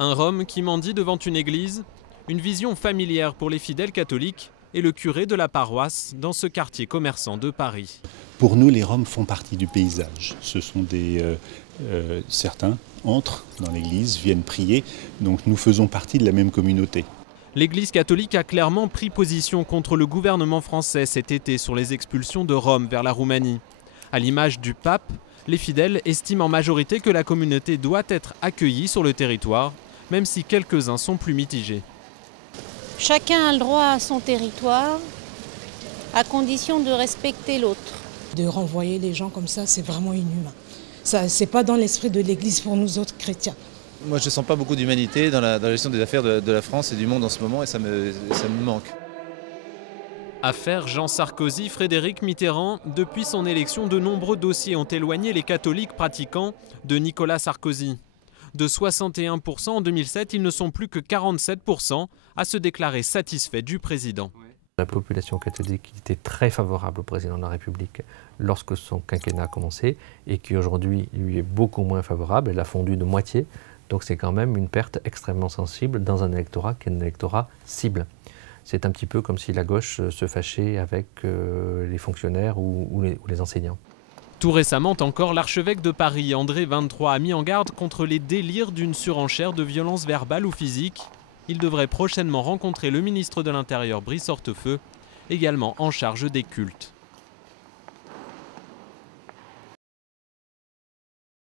Un Rom qui mendie devant une église, une vision familière pour les fidèles catholiques et le curé de la paroisse dans ce quartier commerçant de Paris. Pour nous, les Roms font partie du paysage. Ce sont certains entrent dans l'église, viennent prier, donc nous faisons partie de la même communauté. L'Église catholique a clairement pris position contre le gouvernement français cet été sur les expulsions de Roms vers la Roumanie. À l'image du pape, les fidèles estiment en majorité que la communauté doit être accueillie sur le territoire, même si quelques-uns sont plus mitigés. Chacun a le droit à son territoire, à condition de respecter l'autre. De renvoyer les gens comme ça, c'est vraiment inhumain. C'est pas dans l'esprit de l'Église pour nous autres chrétiens. Moi, je ne sens pas beaucoup d'humanité dans la gestion des affaires de la France et du monde en ce moment, et ça me manque. Affaire Jean Sarkozy, Frédéric Mitterrand, depuis son élection, de nombreux dossiers ont éloigné les catholiques pratiquants de Nicolas Sarkozy. De 61% en 2007, ils ne sont plus que 47% à se déclarer satisfaits du président. La population catholique était très favorable au président de la République lorsque son quinquennat a commencé et qui aujourd'hui lui est beaucoup moins favorable. Elle a fondu de moitié, donc c'est quand même une perte extrêmement sensible dans un électorat qui est un électorat cible. C'est un petit peu comme si la gauche se fâchait avec les fonctionnaires ou les enseignants. Tout récemment encore, l'archevêque de Paris, André XXIII, a mis en garde contre les délires d'une surenchère de violences verbales ou physiques. Il devrait prochainement rencontrer le ministre de l'Intérieur, Brice Hortefeux, également en charge des cultes.